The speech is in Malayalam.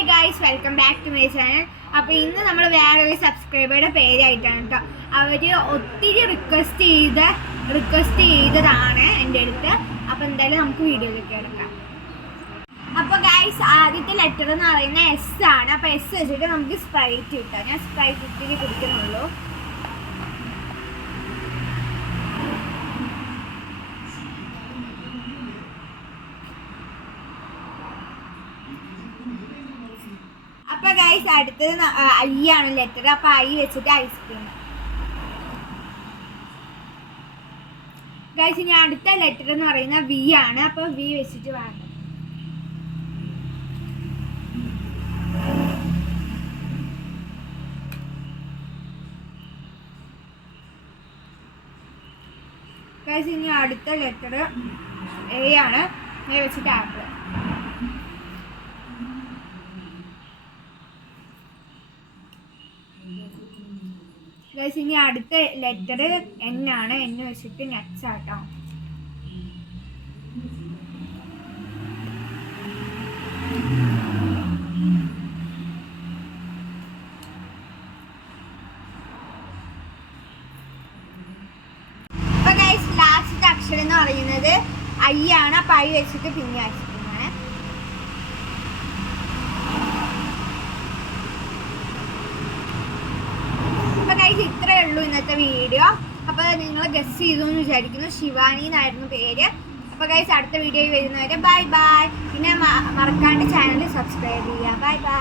Hi guys, welcome back to my channel. അപ്പോൾ ഇന്ന് നമ്മൾ വേറൊരു സബ്സ്ക്രൈബറുടെ പേരായിട്ടാണ് കേട്ടോ. അവർ ഒത്തിരി റിക്വസ്റ്റ് ചെയ്തതാണ് എൻ്റെ അടുത്ത്. അപ്പോൾ എന്തായാലും നമുക്ക് വീഡിയോയിലേക്ക് എടുക്കാം. അപ്പോൾ ഗൈസ്, ആദ്യത്തെ ലെറ്റർ എന്ന് പറയുന്നത് എസ് ആണ്. അപ്പോൾ എസ് വെച്ചിട്ട് നമുക്ക് സ്പ്രൈറ്റ് കിട്ടാം. ഞാൻ സ്പ്രൈറ്റ് ഇത്തിരി കുടിക്കുന്നുള്ളൂ. അപ്പോൾ ഗൈസ്, അടുത്തത് ഐ ആണ് ലെറ്റർ. അപ്പോൾ ഐ വെച്ചിട്ട് ഐസ്ക്രീം. ഗൈസ്, ഇനി അടുത്ത ലെറ്റർ എന്ന് പറയുന്നത് വി ആണ്. അപ്പോൾ വി വെച്ചിട്ട് വേണം. ഗൈസ്, ഇനി അടുത്ത ലെറ്റർ എ ആണ്. എ വെച്ചിട്ട് ആപ്പിൾ. ഗൈസ്, ഇനി അടുത്ത ലെറ്റർ എൻ ആണ്. എൻ വെച്ചിട്ട് നട്ട്സ് ആട്ടോ. അപ്പൊ ഗൈസ്, ലാസ്റ്റ് അക്ഷരം എന്ന് പറയുന്നത് ഐ ആണ്. അപ്പൊ ഐ വെച്ചിട്ട് പിന്നെ ഐസ്ക്രീം ആണ്. അപ്പൊ ഗൈസ്, ഇത്രയേ ഉള്ളൂ ഇന്നത്തെ വീഡിയോ. അപ്പൊ നിങ്ങൾ ഗസ് ചെയ്തു എന്ന് വിചാരിക്കുന്നു. ശിവാനി എന്നായിരുന്നു പേര്. അപ്പൊ ഗൈസ്, അടുത്ത വീഡിയോയിൽ വരുന്നവരെ ബൈ ബൈ. പിന്നെ മറക്കാണ്ട് ചാനൽ സബ്സ്ക്രൈബ് ചെയ്യുക. Bye bye.